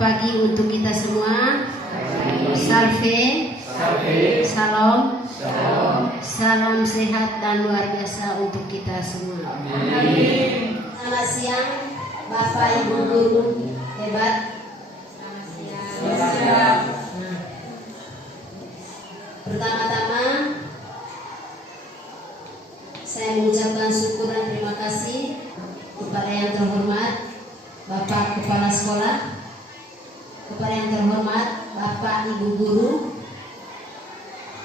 pagi untuk kita semua. Salve, salam, salam sehat dan luar biasa untuk kita semua. Amin. Selamat siang, Bapak Ibu guru hebat. Selamat siang. Pertama-tama, saya mengucapkan syukur dan terima kasih kepada yang terhormat Bapak Kepala Sekolah, kepada yang terhormat Bapak Ibu Guru,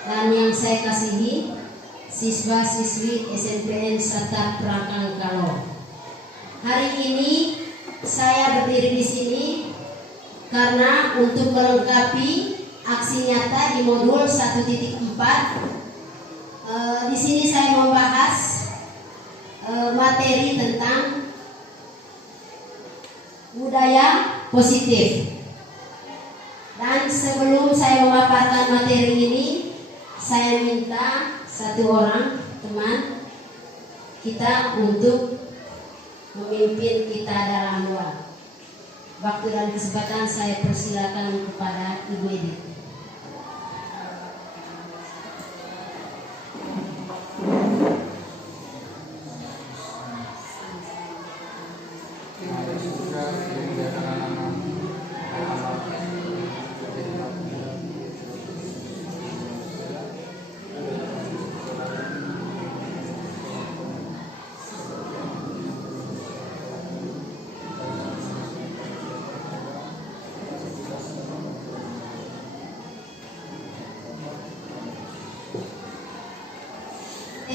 dan yang saya kasihi siswa-siswi SNPN serta Perangkang Kalau. Hari ini saya berdiri di sini karena untuk melengkapi aksi nyata di modul 1.4. Di sini saya membahas materi tentang budaya positif. Dan sebelum saya memaparkan materi ini, saya minta satu orang teman kita untuk memimpin kita dalam doa. Waktu dan kesempatan saya persilakan kepada Ibu Edith.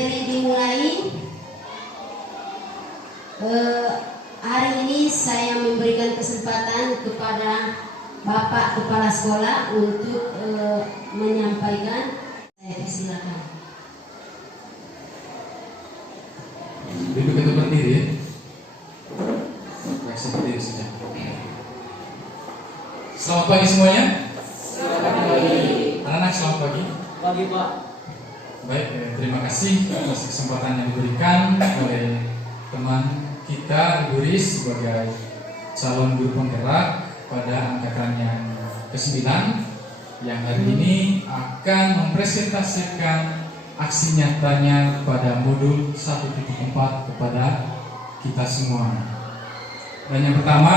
Dimulai. Hari ini saya memberikan kesempatan kepada Bapak Kepala Sekolah untuk menyampaikan. Saya persilakan. Duduk ke tempat diri. Rasa berdiri saja. Selamat pagi semuanya. Selamat pagi. Anak-anak selamat pagi. Pagi Pak. Baik, terima kasih atas kesempatan yang diberikan oleh teman kita Ibu Riz sebagai calon guru penggerak pada angkatan yang ke-9 yang hari ini akan mempresentasikan aksi nyatanya pada modul 1.4 kepada kita semua. Dan yang pertama,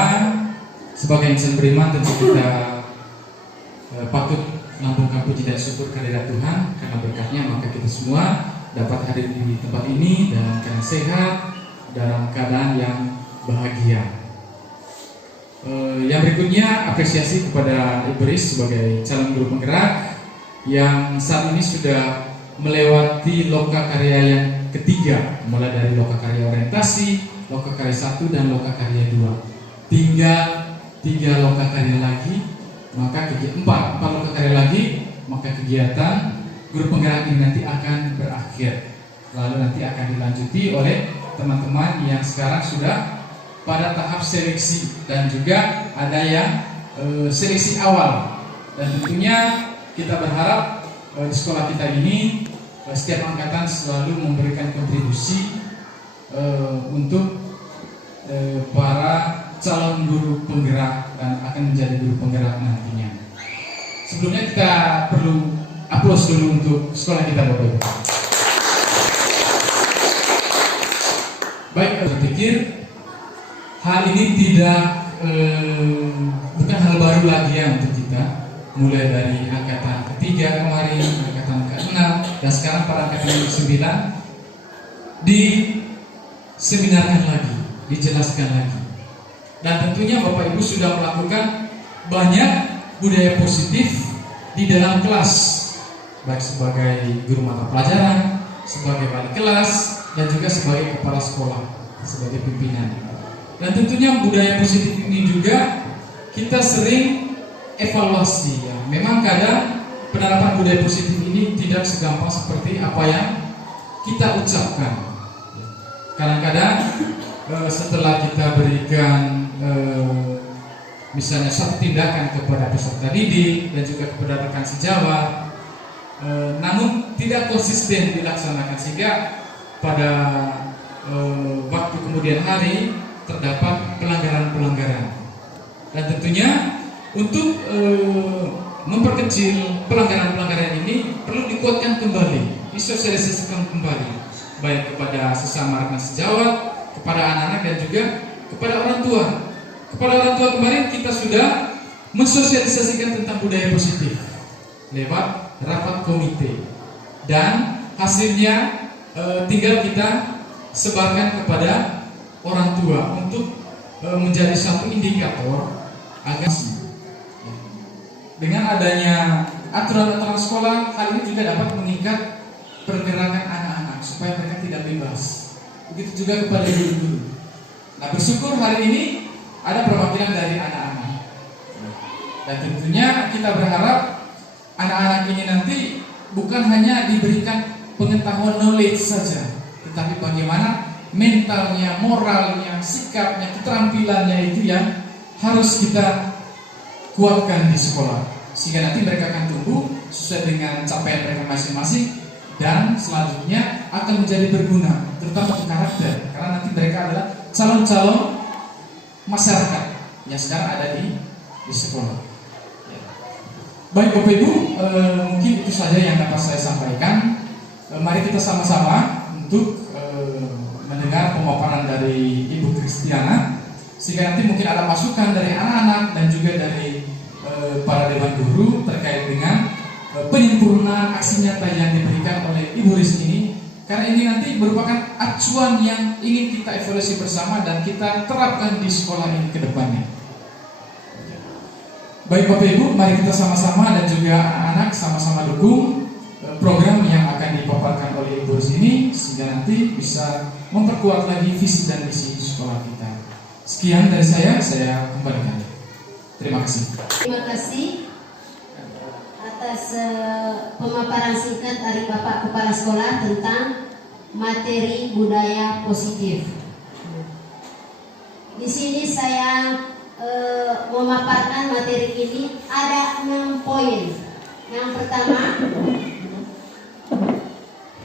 sebagai insan beriman tentu kita patut lambungkan puji dan syukur kehadirat Tuhan karena berkatnya maka kita semua dapat hadir di tempat ini dalam keadaan sehat, dalam keadaan yang bahagia. Yang berikutnya apresiasi kepada Ibu Riz sebagai calon guru penggerak yang saat ini sudah melewati loka karya yang ketiga, mulai dari loka karya orientasi, loka karya 1 dan loka karya 2. Tinggal 3 loka karya lagi. Maka empat loka karya lagi, maka kegiatan guru penggerak ini nanti akan berakhir. Lalu nanti akan dilanjuti oleh teman-teman yang sekarang sudah pada tahap seleksi dan juga ada yang seleksi awal. Dan tentunya kita berharap di sekolah kita ini setiap angkatan selalu memberikan kontribusi untuk para calon guru penggerak dan akan menjadi guru penggerak nantinya. Sebelumnya kita perlu aplaus dulu untuk sekolah kita Bapak Ibu. Baik, saya pikir hal ini bukan hal baru lagi ya untuk kita. Mulai dari angkatan ketiga kemarin, angkatan ke-6 dan sekarang pada angkatan yang ke-9 diseminarkan lagi, dijelaskan lagi. Dan tentunya Bapak Ibu sudah melakukan banyak budaya positif di dalam kelas, baik sebagai guru mata pelajaran, sebagai wali kelas, dan juga sebagai kepala sekolah, sebagai pimpinan. Dan tentunya budaya positif ini juga kita sering evaluasi ya. Memang kadang penerapan budaya positif ini tidak segampang seperti apa yang kita ucapkan. Kadang-kadang setelah kita berikan misalnya satu tindakan kepada peserta didik dan juga kepada rekan sejawat, namun tidak konsisten dilaksanakan sehingga pada waktu kemudian hari terdapat pelanggaran-pelanggaran. Dan tentunya Untuk memperkecil pelanggaran-pelanggaran ini perlu dikuatkan kembali, disosialisasikan kembali, baik kepada sesama rekan sejawat, kepada anak-anak dan juga kepada orang tua. Kepada orang tua kemarin kita sudah mensosialisasikan tentang budaya positif lewat rapat komite, dan hasilnya tinggal kita sebarkan kepada orang tua untuk menjadi satu indikator agar dengan adanya aturan-aturan sekolah, hal ini juga dapat mengikat pergerakan anak-anak supaya mereka tidak bebas. Begitu juga kepada guru-guru. Nah, bersyukur hari ini ada perwakilan dari anak-anak. Dan tentunya kita berharap anak-anak ini nanti bukan hanya diberikan pengetahuan knowledge saja, tetapi bagaimana mentalnya, moralnya, sikapnya, keterampilannya itu yang harus kita kuatkan di sekolah, sehingga nanti mereka akan tumbuh sesuai dengan capaian mereka masing-masing dan selanjutnya akan menjadi berguna, terutama untuk karakter, karena nanti mereka adalah calon-calon masyarakat yang sekarang ada di sekolah. Baik Bapak Ibu, mungkin itu saja yang dapat saya sampaikan. Mari kita sama-sama untuk mendengar pemaparan dari Ibu Kristiana, sehingga nanti mungkin ada masukan dari anak-anak dan juga dari para dewan guru terkait dengan penyempurnaan aksi nyata yang diberikan oleh Ibu Rizky ini, karena ini nanti merupakan acuan yang ingin kita evaluasi bersama dan kita terapkan di sekolah ini ke depannya. Baik Bapak Ibu, mari kita sama-sama dan juga anak-anak sama-sama dukung program yang akan dipaparkan oleh Ibu Rizky ini, sehingga nanti bisa memperkuat lagi visi dan misi sekolah kita. Sekian dari saya kembalikan. Terima kasih. Terima kasih atas pemaparan singkat dari Bapak Kepala Sekolah tentang materi budaya positif. Di sini saya memaparkan materi ini ada 6 poin. Yang pertama,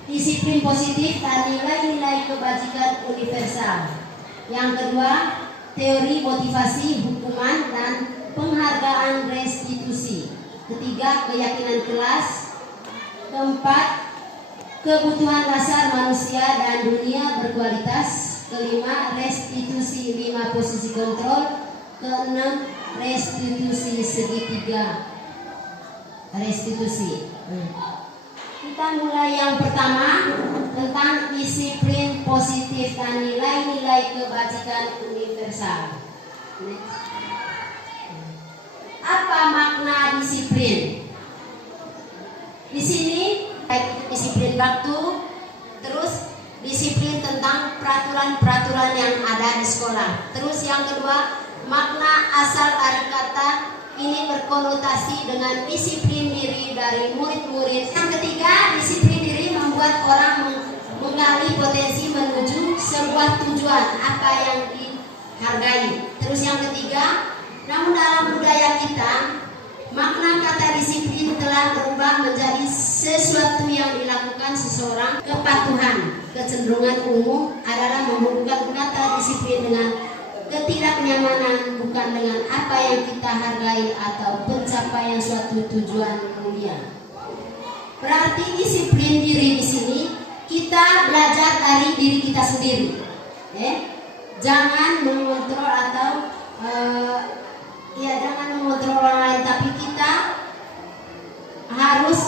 disiplin positif dan nilai-nilai kebajikan universal. Yang kedua, teori motivasi hukuman dan penghargaan restitusi. Ketiga, keyakinan kelas. Keempat, kebutuhan dasar manusia dan dunia berkualitas. Kelima, restitusi 5 posisi kontrol. Keenam, restitusi segitiga restitusi. Kita mulai yang pertama tentang disiplin positif dan nilai-nilai kebajikan universal. Apa makna disiplin? Di sini baik disiplin waktu, terus disiplin tentang peraturan-peraturan yang ada di sekolah. Terus yang kedua, makna asal dari kata ini berkonotasi dengan disiplin diri dari murid-murid. Yang ketiga, disiplin diri membuat orang menggali potensi menuju sebuah tujuan apa yang dihargai. Terus yang ketiga, namun dalam budaya kita, makna kata disiplin telah berubah menjadi sesuatu yang dilakukan seseorang. Kepatuhan, kecenderungan umum adalah menghubungkan kata disiplin dengan ketidaknyamanan, bukan dengan apa yang kita hargai atau pencapaian suatu tujuan mulia. Berarti disiplin diri di sini kita belajar dari diri kita sendiri. Jangan mengontrol atau jangan mengontrol orang lain, tapi kita harus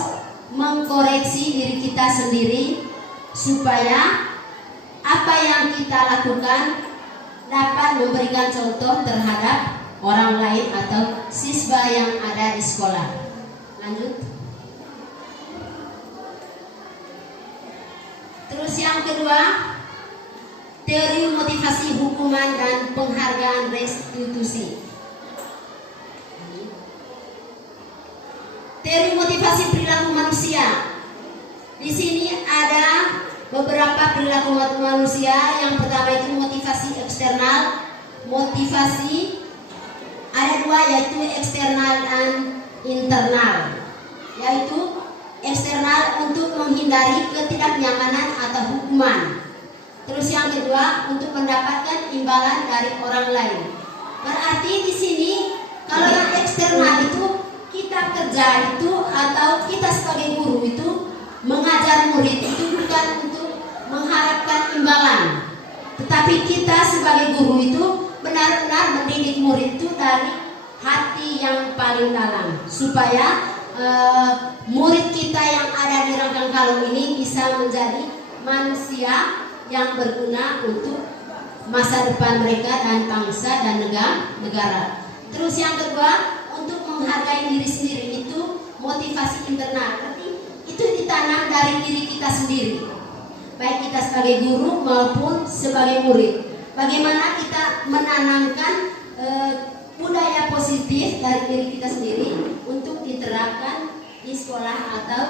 mengkoreksi diri kita sendiri supaya apa yang kita lakukan dapat memberikan contoh terhadap orang lain atau siswa yang ada di sekolah. Lanjut. Terus yang kedua, teori motivasi hukuman dan penghargaan restitusi. Teori motivasi perilaku manusia. Di sini ada beberapa perilaku manusia. Yang pertama itu motivasi eksternal. Motivasi ada 2, yaitu eksternal dan internal. Yaitu eksternal untuk menghindari ketidaknyamanan atau hukuman. Terus yang kedua untuk mendapatkan imbalan dari orang lain. Berarti di sini kalau yang eksternal kerja itu atau kita sebagai guru itu mengajar murid itu bukan untuk mengharapkan imbalan, tetapi kita sebagai guru itu benar-benar mendidik murid itu dari hati yang paling dalam, supaya murid kita yang ada di Rangkangkalu ini bisa menjadi manusia yang berguna untuk masa depan mereka dan bangsa dan negara. Terus yang kedua, untuk menghargai diri sendiri itu motivasi internal. Berarti itu ditanam dari diri kita sendiri, baik kita sebagai guru maupun sebagai murid. Bagaimana kita menanamkan budaya positif dari diri kita sendiri untuk diterapkan di sekolah atau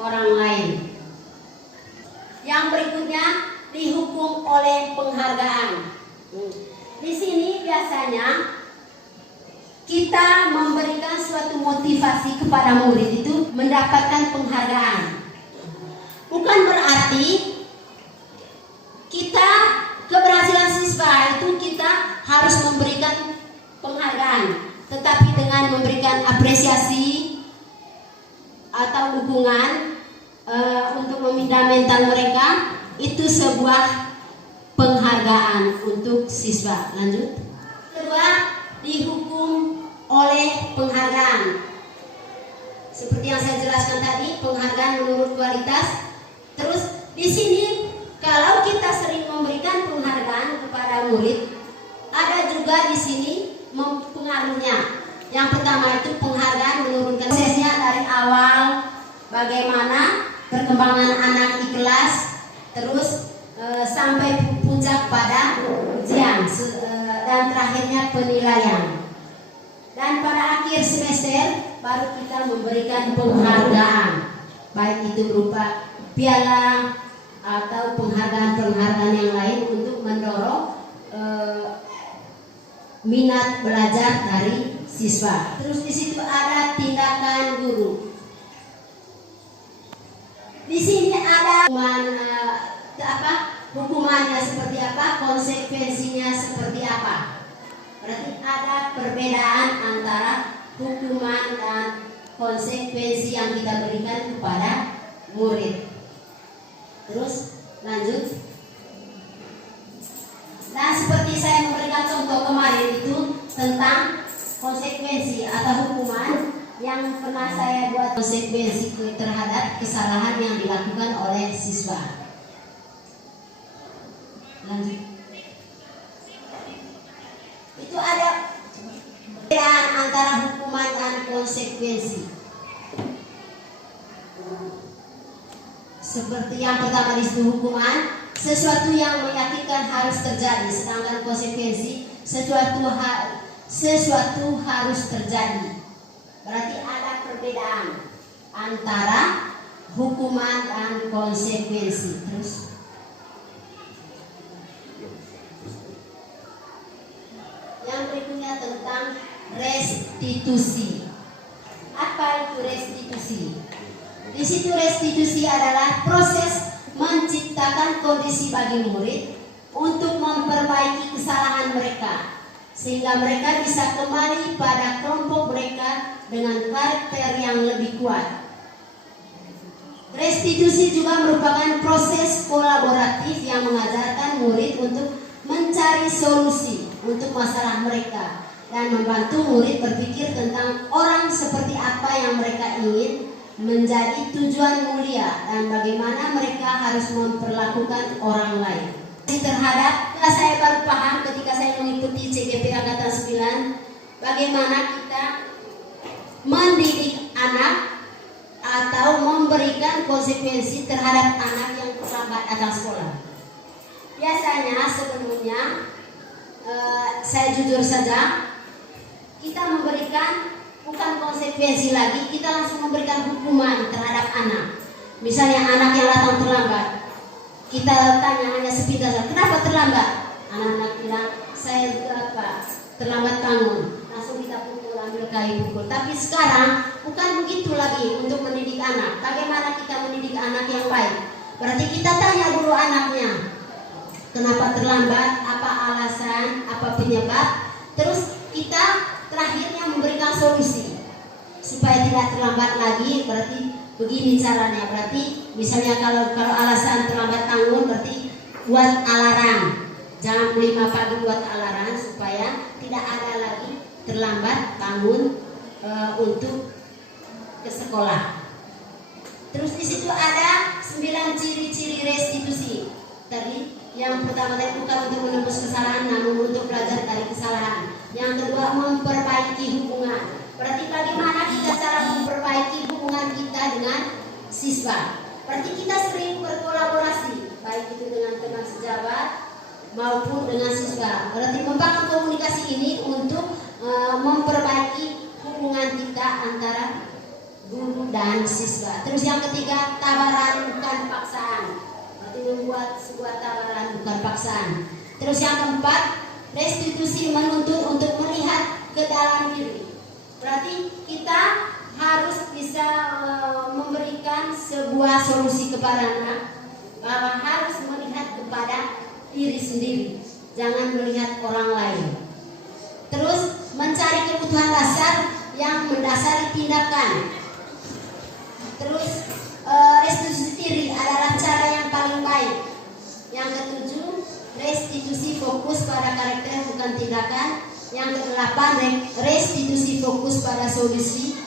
orang lain. Yang berikutnya, dihukum oleh penghargaan. Di sini biasanya kita memberikan suatu motivasi kepada murid itu mendapatkan penghargaan. Bukan berarti kita keberhasilan siswa itu kita harus memberikan penghargaan, tetapi dengan memberikan apresiasi atau dukungan untuk memindah mental mereka, itu sebuah penghargaan untuk siswa. Lanjut. Kedua, dihukum oleh penghargaan. Seperti yang saya jelaskan tadi, penghargaan menurut kualitas. Terus di sini kalau kita sering memberikan penghargaan kepada murid, ada juga di sini pengaruhnya. Yang pertama itu penghargaan menurunkan prosesnya dari awal, bagaimana perkembangan anak di kelas, terus sampai puncak pada ujian, dan terakhirnya penilaian. Dan pada akhir semester baru kita memberikan penghargaan, baik itu berupa piala atau penghargaan-penghargaan yang lain untuk mendorong minat belajar dari siswa. Terus di situ ada tindakan guru. Di sini ada hukumannya seperti apa, konsekuensinya seperti apa. Berarti ada perbedaan antara hukuman dan konsekuensi yang kita berikan kepada murid. Terus lanjut. Dan seperti saya memberikan contoh kemarin itu tentang konsekuensi atau hukuman yang pernah saya buat, konsekuensi terhadap kesalahan yang dilakukan oleh siswa. Lanjut. Itu ada perbedaan antara hukuman dan konsekuensi. Seperti yang pertama di situ hukuman, sesuatu yang meyakinkan harus terjadi, sedangkan konsekuensi sesuatu harus terjadi. Berarti ada perbedaan antara hukuman dan konsekuensi. Terus yang berikutnya tentang restitusi. Apa itu restitusi? Di situ restitusi adalah proses menciptakan kondisi bagi murid untuk memperbaiki kesalahan mereka, sehingga mereka bisa kembali pada kelompok mereka dengan karakter yang lebih kuat. Restitusi juga merupakan proses kolaboratif yang mengajarkan murid untuk mencari solusi untuk masalah mereka dan membantu murid berpikir tentang orang seperti apa yang mereka ingin menjadi tujuan mulia dan bagaimana mereka harus memperlakukan orang lain. Terhadap, saya baru paham ketika saya mengikuti CGP Angkatan 9, bagaimana kita mendidik anak atau memberikan konsekuensi terhadap anak yang terlambat datang sekolah. Biasanya sebelumnya, saya jujur saja, kita memberikan bukan konsekuensi lagi, kita langsung memberikan hukuman terhadap anak. Misalnya anak yang datang terlambat, kita tanya hanya sepintas, kenapa terlambat? Anak-anak bilang, saya terlambat bangun. Langsung kita pukul, ambil kayu pukul. Tapi sekarang bukan begitu lagi untuk mendidik anak. Bagaimana kita mendidik anak yang baik? Berarti kita tanya dulu anaknya, kenapa terlambat, apa alasan, apa penyebab. Terus kita terakhirnya memberikan solusi. supaya tidak terlambat lagi. Berarti begini caranya. Berarti misalnya kalau alasan terlambat bangun, berarti buat alarm. Jam 5 pagi buat alarm supaya tidak ada lagi terlambat bangun untuk ke sekolah. Terus di situ ada 9 ciri-ciri restitusi. Tadi yang pertama tadi bukan untuk menembus kesalahan, namun untuk belajar dari kesalahan. Yang kedua, memperbaiki hubungan. Berarti bagaimana kita cara memperbaiki hubungan kita dengan siswa. Berarti kita sering berkolaborasi, baik itu dengan teman sejawat maupun dengan siswa. Berarti membangun komunikasi ini untuk memperbaiki hubungan kita antara guru dan siswa. Terus yang ketiga, tawaran bukan paksaan. Berarti membuat sebuah tawaran bukan paksaan. Terus yang keempat, restitusi menuntut untuk melihat ke dalam diri. Berarti kita harus bisa memberikan sebuah solusi kepada anak, bahwa harus melihat kepada diri sendiri, jangan melihat orang lain. Terus mencari kebutuhan dasar yang mendasari tindakan. Terus restitusi diri adalah cara yang paling baik. Yang ketujuh, restitusi fokus pada karakter bukan tindakan. Yang kedelapan, restitusi fokus pada solusi.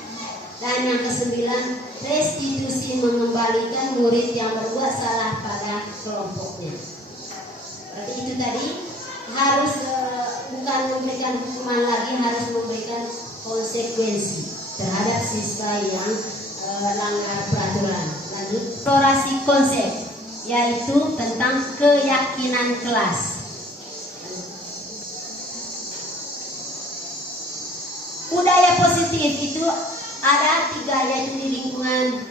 Dan yang kesembilan, restitusi mengembalikan murid yang berbuat salah pada kelompoknya. Berarti itu tadi harus bukan memberikan hukuman lagi, harus memberikan konsekuensi terhadap siswa yang langgar peraturan. Lanjut, eksplorasi konsep, yaitu tentang keyakinan kelas. Budaya positif itu ada 3, yaitu di lingkungan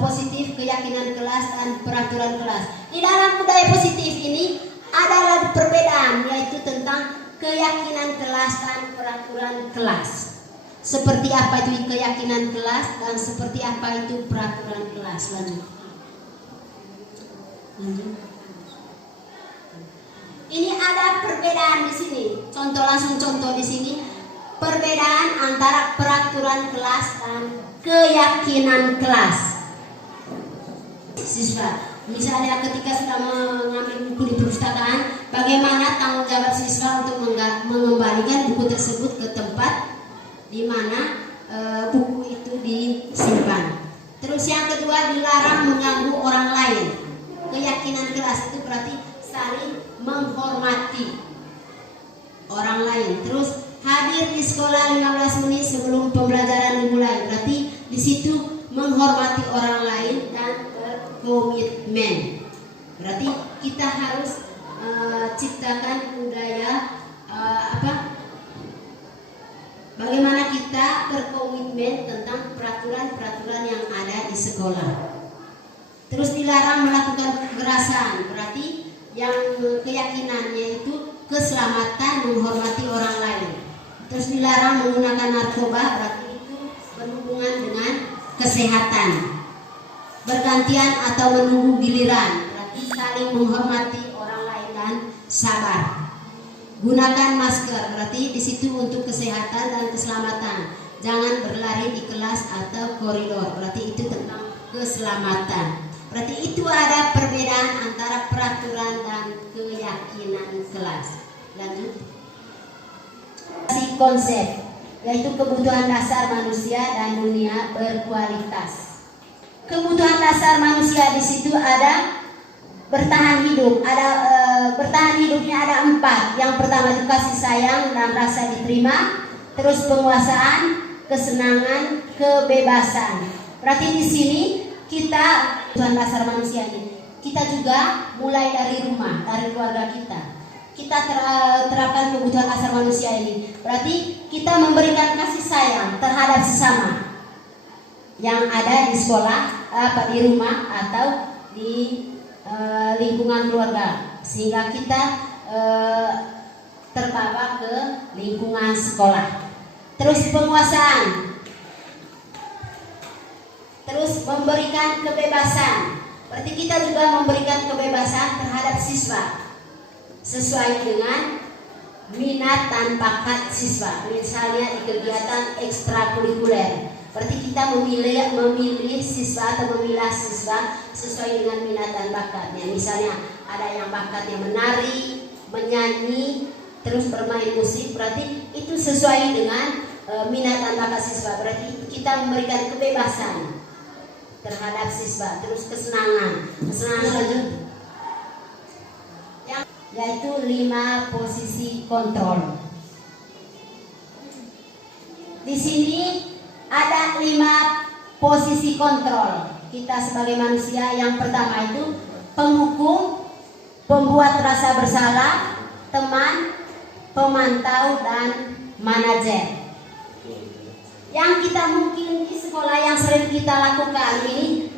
positif, keyakinan kelas, dan peraturan kelas. Di dalam budaya positif ini adalah perbedaan, yaitu tentang keyakinan kelas dan peraturan kelas. Seperti apa itu keyakinan kelas dan seperti apa itu peraturan kelas. Lanjut. Ini ada perbedaan di sini. Langsung contoh di sini. Perbedaan antara peraturan kelas dan keyakinan kelas. Siswa, misalnya ketika sudah mengambil buku di perpustakaan, bagaimana tanggung jawab siswa untuk mengembalikan buku tersebut ke tempat di mana buku itu disimpan. Terus yang kedua, dilarang mengganggu orang lain. Keyakinan kelas itu berarti saling menghormati orang lain. Terus hadir di sekolah 15 menit sebelum pembelajaran dimulai. Berarti di situ menghormati orang lain dan berkomitmen. Berarti kita harus ciptakan budaya bagaimana kita berkomitmen tentang peraturan-peraturan yang ada di sekolah. Terus dilarang melakukan kekerasan. Berarti yang keyakinannya itu keselamatan, menghormati orang lain. Terus dilarang menggunakan narkoba, berarti itu berhubungan dengan kesehatan. Bergantian atau menunggu giliran, berarti saling menghormati orang lain dan sabar. Gunakan masker, berarti di situ untuk kesehatan dan keselamatan. Jangan berlari di kelas atau koridor, berarti itu tentang keselamatan. Berarti itu ada perbedaan antara peraturan dan keyakinan kelas. Lanjut. Konsep, yaitu kebutuhan dasar manusia dan dunia berkualitas. Kebutuhan dasar manusia di situ ada bertahan hidup. Bertahan hidupnya ada 4. Yang pertama itu kasih sayang dan rasa diterima. Terus penguasaan, kesenangan, kebebasan. Berarti di sini kita kebutuhan dasar manusia ini. Kita juga mulai dari rumah, dari keluarga kita. Kita terapkan kebutuhan dasar manusia ini. Berarti kita memberikan kasih sayang terhadap sesama yang ada di sekolah, di rumah atau di lingkungan keluarga, sehingga kita terbawa ke lingkungan sekolah. Terus penguasaan, terus memberikan kebebasan. Berarti kita juga memberikan kebebasan terhadap siswa sesuai dengan minat dan bakat siswa, misalnya di kegiatan ekstrakurikuler. Berarti kita memilih siswa atau memilah siswa sesuai dengan minat dan bakatnya. Misalnya ada yang bakatnya menari, menyanyi, terus bermain musik, berarti itu sesuai dengan minat dan bakat siswa. Berarti kita memberikan kebebasan terhadap siswa, terus kesenangan lanjut. Yaitu 5 posisi kontrol. Di sini ada 5 posisi kontrol kita sebagai manusia. Yang pertama itu penghukum, pembuat rasa bersalah, teman, pemantau, dan manajer. Yang kita mungkin di sekolah yang sering kita lakukan ini,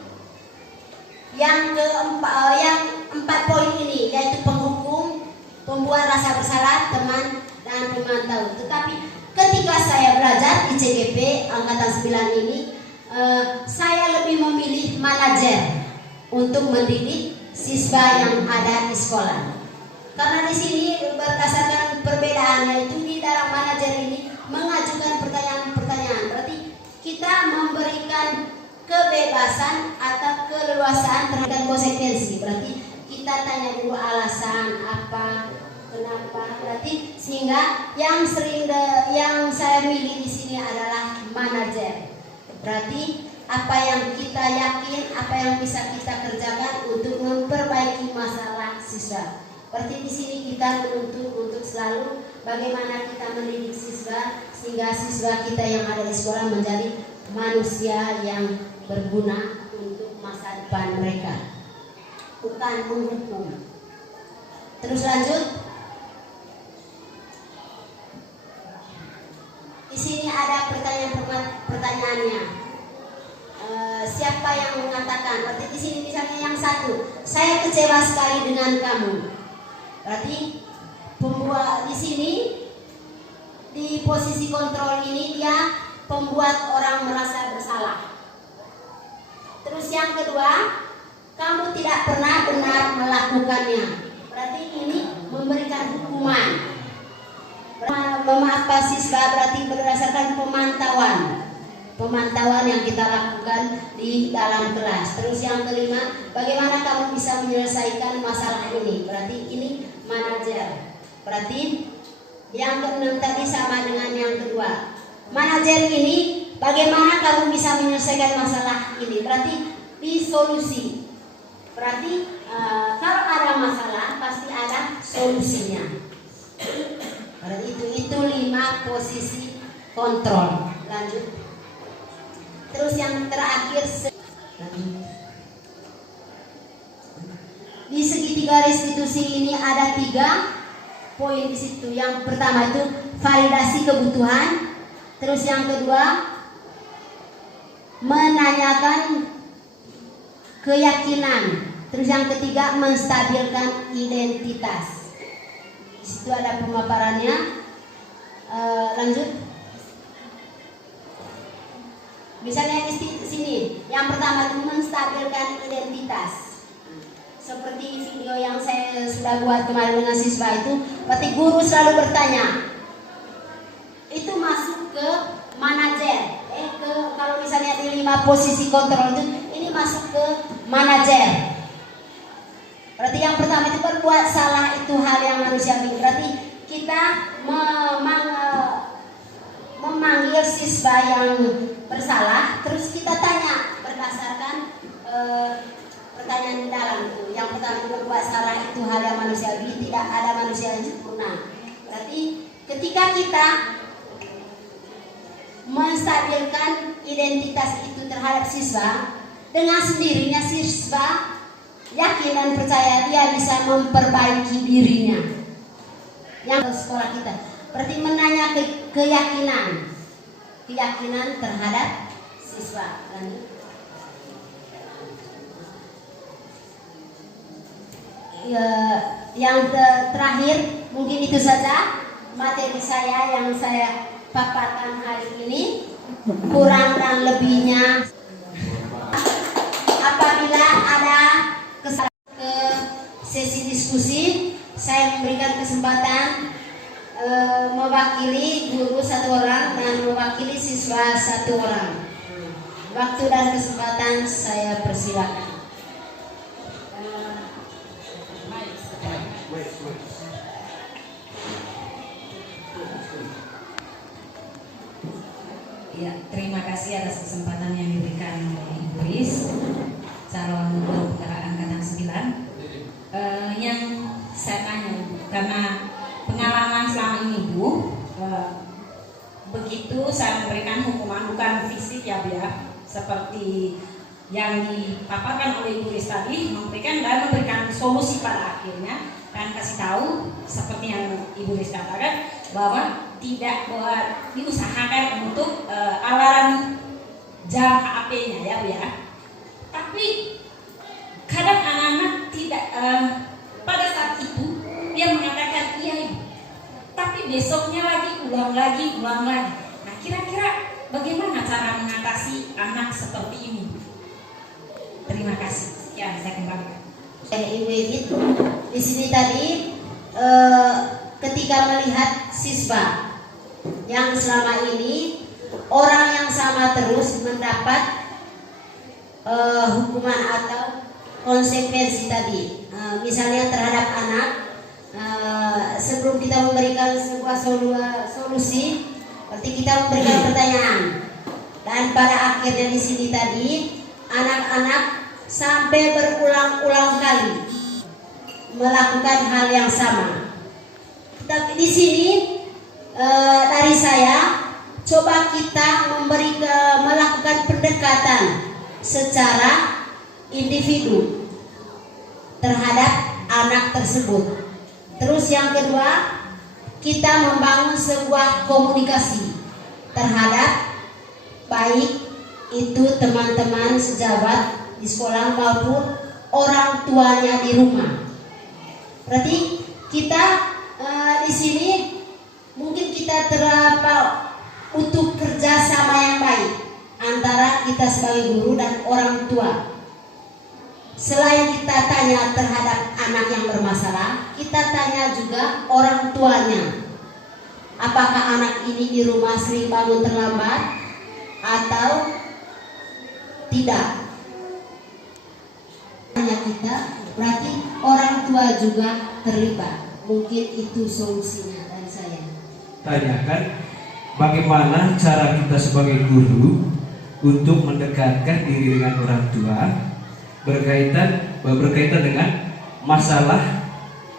yang 4 poin ini, yaitu penghukum, pembuat rasa bersalah, teman, dan pemantau. Tetapi ketika saya belajar di CGP angkatan 9 ini, saya lebih memilih manajer untuk mendidik siswa yang ada di sekolah. Karena di sini berdasarkan perbedaannya itu, di dalam manajer ini mengajukan pertanyaan-pertanyaan. Berarti kita memberikan kebebasan atau keleluasaan terhadap konsekuensi. Berarti kita tanya dulu alasan apa, kenapa. Berarti sehingga yang saya milih di sini adalah manajer. Berarti apa yang kita yakin, apa yang bisa kita kerjakan untuk memperbaiki masalah siswa. Berarti di sini kita menuntut untuk selalu bagaimana kita mendidik siswa sehingga siswa kita yang ada di sekolah menjadi manusia yang berguna untuk masa depan mereka, bukan menghukum. Terus lanjut. Di sini ada pertanyaannya. Siapa yang mengatakan? Berarti di sini misalnya yang satu, saya kecewa sekali dengan kamu. Berarti pembuat di sini di posisi kontrol ini dia pembuat orang merasa bersalah. Terus yang kedua, kamu tidak pernah benar melakukannya. Berarti ini memberikan hukuman. Memaafkan siswa berarti berdasarkan pemantauan yang kita lakukan di dalam kelas. Terus yang kelima, bagaimana kamu bisa menyelesaikan masalah ini? Berarti ini manajer. Berarti yang keenam tadi sama dengan yang kedua. Manajer ini bagaimana kamu bisa menyelesaikan masalah ini? Berarti di solusi. Berarti kalau ada masalah pasti ada solusinya. Berarti itu 5 posisi kontrol. Lanjut. Terus yang terakhir, di segitiga restitusi ini ada 3 poin di situ. Yang pertama itu validasi kebutuhan. Terus yang kedua, menanyakan keyakinan. Terus yang ketiga, menstabilkan identitas. Di situ ada pemaparannya. Lanjut. Misalnya di sini, yang pertama itu menstabilkan identitas. Seperti video yang saya sudah buat kemarin dengan siswa itu, berarti guru selalu bertanya, itu masuk ke manajer. Kalau misalnya di 5 posisi kontrol itu, ini masuk ke manajer. Berarti yang pertama itu berbuat salah itu hal yang manusiawi. Berarti kita memanggil siswa yang bersalah, terus kita tanya berdasarkan pertanyaan di dalam itu. Yang pertama itu berbuat salah itu hal yang manusiawi, tidak ada manusia yang sempurna. Berarti ketika kita menstabilkan identitas itu terhadap siswa, dengan sendirinya siswa yakin dan percaya dia bisa memperbaiki dirinya. Yang sekolah kita berarti menanya keyakinan terhadap siswa. Yang terakhir mungkin itu saja materi saya yang saya paparkan hari ini. Kurang dan lebihnya, apabila ada kesalahan ke sesi diskusi, saya memberikan kesempatan mewakili guru 1 orang dan mewakili siswa 1 orang. Waktu dan kesempatan saya persilakan. Ya, terima kasih atas kesempatan yang diberikan oleh Ibu Riz, calon guru penggerak angkatan 9. Yang saya tanya, karena pengalaman selama ini Bu, begitu saya memberikan hukuman bukan fisik ya Bu ya, seperti yang dipaparkan oleh Ibu Riz tadi, memberikan solusi pada akhirnya dan kasih tahu seperti yang Ibu Riz katakan bahwa tidak diusahakan untuk alarm jam HP-nya ya Bu ya. Tapi kadang anak-anak tidak pada saat itu dia mengatakan iya Ibu, tapi besoknya ulang lagi. Nah, kira-kira bagaimana cara mengatasi anak seperti ini? Terima kasih. Sekian saya kembalikan. Ibu Edith, di sini tadi ketika melihat siswa yang selama ini orang yang sama terus mendapat hukuman atau konsekuensi tadi, misalnya terhadap anak, sebelum kita memberikan sebuah solusi, berarti kita memberikan pertanyaan, dan pada akhirnya di sini tadi anak-anak sampai berulang-ulang kali melakukan hal yang sama. Tapi di sini dari saya coba kita melakukan pendekatan secara individu terhadap anak tersebut. Terus yang kedua, kita membangun sebuah komunikasi terhadap baik itu teman-teman sejawat di sekolah maupun orang tuanya di rumah. Berarti kita di sini mungkin kita untuk kerjasama yang baik antara kita sebagai guru dan orang tua. Selain kita tanya terhadap anak yang bermasalah, kita tanya juga orang tuanya. Apakah anak ini di rumah sering bangun terlambat atau tidak? Tanya kita, berarti orang tua juga terlibat. Mungkin itu solusinya dari saya. Tanyakan bagaimana cara kita sebagai guru untuk mendekatkan diri dengan orang tua berkaitan dengan masalah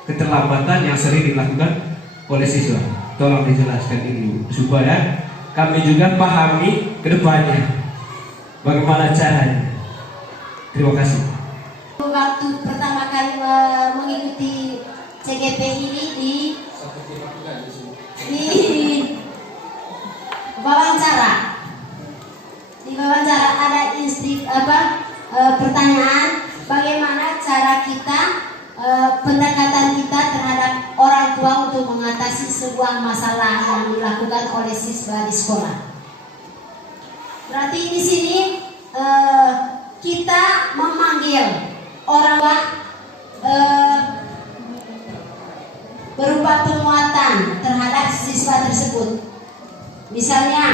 keterlambatan yang sering dilakukan oleh siswa. Tolong dijelaskan ini supaya kami juga pahami ke depannya bagaimana caranya. Terima kasih. Waktu pertama kali mengikuti CGP ini di wawancara. Di wawancara ada pertanyaan bagaimana cara kita pendekatan kita terhadap orang tua untuk mengatasi sebuah masalah yang dilakukan oleh siswa di sekolah. Berarti di sini kita memanggil orang tua berupa penguatan terhadap siswa tersebut. Misalnya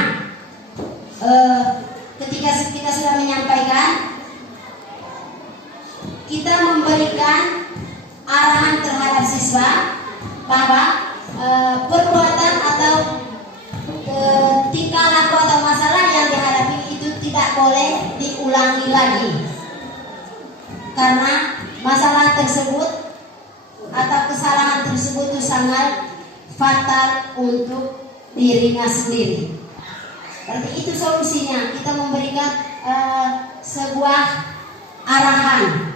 ketika kita sudah menyampaikan, kita memberikan arahan terhadap siswa bahwa perbuatan atau tingkah laku atau masalah yang dihadapi itu tidak boleh diulangi lagi, karena masalah tersebut atau kesalahan tersebut itu sangat fatal untuk dirinya sendiri. Berarti itu solusinya, kita memberikan sebuah arahan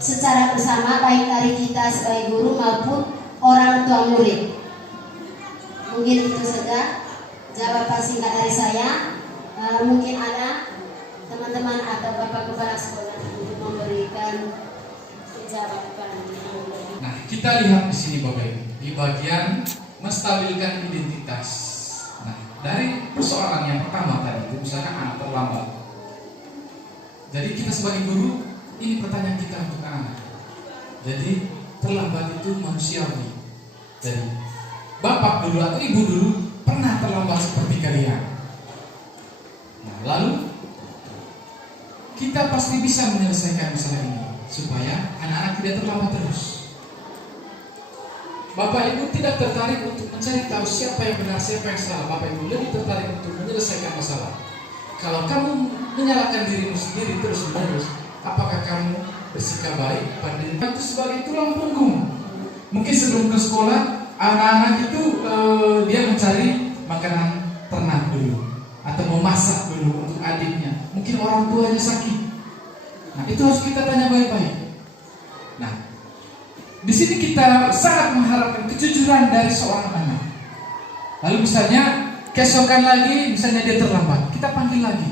secara bersama baik dari kita sebagai guru maupun orang tua murid. Mungkin itu saja jawaban singkat dari saya. Mungkin ada teman-teman atau bapak kepala sekolah untuk memberikan jawaban. Nah, kita lihat di sini Bapak Ibu, di bagian menstabilkan identitas. Nah, dari persoalan yang pertama tadi, itu misalkan anak terlambat. Jadi kita sebagai guru, ini pertanyaan kita untuk anak. Jadi terlambat itu manusiawi. Jadi bapak dulu atau ibu dulu pernah terlambat seperti kalian. Nah, lalu kita pasti bisa menyelesaikan masalah ini supaya anak-anak tidak terlambat terus. Bapak Ibu tidak tertarik untuk mencari tahu siapa yang benar, siapa yang salah. Bapak Ibu lebih tertarik untuk menyelesaikan masalah. Kalau kamu menyalahkan dirimu sendiri terus-menerus, apakah kamu bersikap baik pada diri itu sebagai tulang punggung? Mungkin sebelum ke sekolah, anak-anak itu dia mencari makanan ternak dulu atau memasak dulu untuk adiknya. Mungkin orang tuanya sakit. Nah, itu harus kita tanya baik-baik. Nah, di sini kita sangat mengharapkan kejujuran dari seorang anak. Lalu misalnya keesokan lagi, misalnya dia terlambat, kita panggil lagi.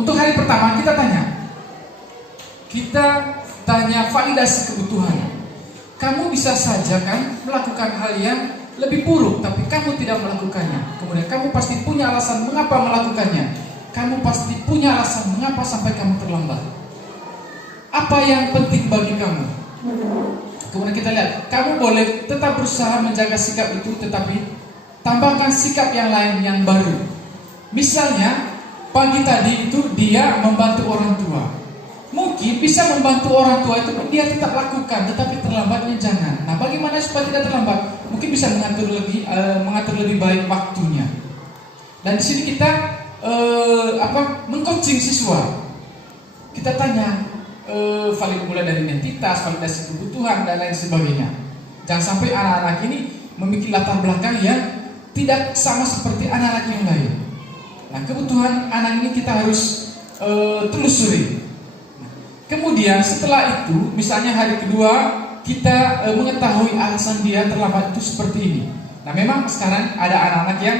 Untuk hari pertama kita tanya validasi kebutuhan. Kamu bisa saja kan melakukan hal yang lebih buruk, tapi kamu tidak melakukannya. Kemudian kamu pasti punya alasan mengapa melakukannya. Kamu pasti punya alasan mengapa sampai kamu terlambat. Apa yang penting bagi kamu? Kemudian kita lihat, kamu boleh tetap berusaha menjaga sikap itu, tetapi tambahkan sikap yang lain yang baru. Misalnya, pagi tadi itu dia membantu orang tua. Mungkin bisa membantu orang tua itu dia tetap lakukan, tetapi terlambatnya jangan. Nah, bagaimana supaya tidak terlambat? Mungkin bisa mengatur lebih baik waktunya. Dan di sini kita mengcoaching siswa. Kita tanya valid mulai dari identitas, validasi kebutuhan dan lain sebagainya. Jangan sampai anak-anak ini memiliki latar belakang yang tidak sama seperti anak-anak yang lain. Nah, kebutuhan anak ini kita harus telusuri. Kemudian setelah itu, misalnya hari kedua kita mengetahui alasan dia terlambat itu seperti ini. Nah, memang sekarang ada anak-anak yang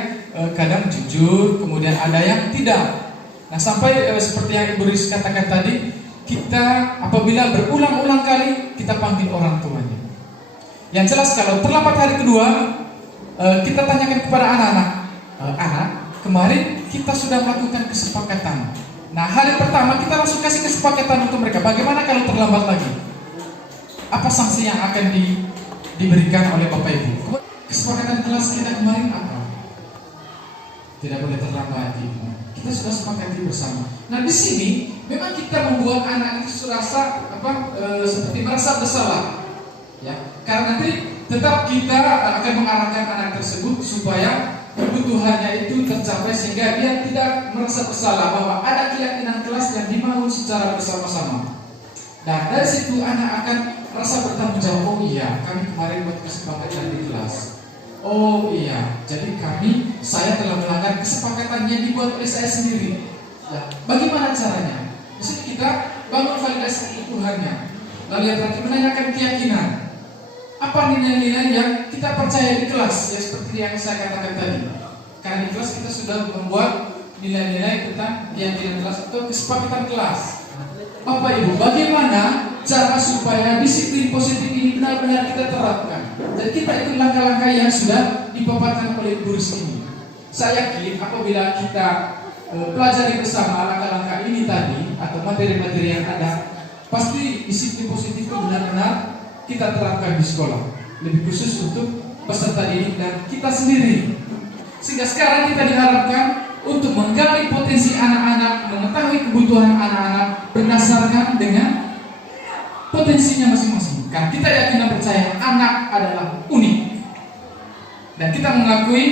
kadang jujur, kemudian ada yang tidak. Nah, sampai seperti yang Ibu Riz katakan tadi, kita apabila berulang-ulang kali kita panggil orang tuanya. Yang jelas kalau terlambat hari kedua, kita tanyakan kepada anak-anak, anak, kemarin kita sudah melakukan kesepakatan. Nah, hari pertama kita langsung kasih kesepakatan untuk mereka. Bagaimana kalau terlambat lagi? Apa sanksi yang akan diberikan oleh Bapak Ibu? Kesepakatan kelas kita kemarin apa? Tidak boleh terlambat. Kita sudah sepakati bersama. Nah, di sini memang kita membuat anak itu rasa seperti merasa bersalah, ya. Karena nanti tetap kita akan mengarahkan anak tersebut supaya kebutuhannya itu tercapai sehingga dia tidak merasa bersalah bahwa ada keyakinan kelas yang dibangun secara bersama-sama. Dan dari situ anak akan merasa bertanggung jawab. Oh iya, kami kemarin buat kesepakatan di kelas. Oh iya, jadi saya telah melanggar kesepakatan yang dibuat oleh saya sendiri. Ya, bagaimana caranya? Di sini kita bangun validasi kebutuhannya. Lalu yang terakhir menanyakan keyakinan. Apa nilai-nilai yang kita percaya di kelas? Ya, seperti yang saya katakan tadi. Karena di kelas kita sudah membuat nilai-nilai tentang keyakinan kelas atau kesepakatan kelas. Bapak Ibu, bagaimana cara supaya disiplin positif ini benar-benar kita terapkan? Dan kita ikut langkah-langkah yang sudah dipaparkan oleh Ibu Riz ini. Saya yakin apabila kita pelajari bersama langkah-langkah ini tadi atau materi-materi yang ada, pasti disiplin positif itu benar-benar kita terapkan di sekolah. Lebih khusus untuk peserta didik dan kita sendiri. Sehingga sekarang kita diharapkan untuk menggali potensi anak-anak, mengetahui kebutuhan anak-anak berdasarkan dengan potensinya masing-masing. Karena kita yakin dan percaya anak adalah unik. Dan kita mengakui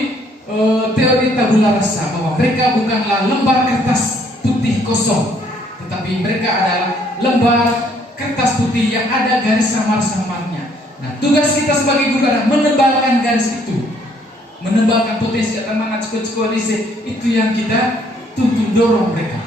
teori tabula rasa bahwa mereka bukanlah lembar kertas putih kosong, tetapi mereka adalah lembar kertas putih yang ada garis samar-samarnya. Nah, tugas kita sebagai guru adalah menebalkan garis itu, menebalkan potensi semangat sekolah itu yang kita tuntut dorong mereka.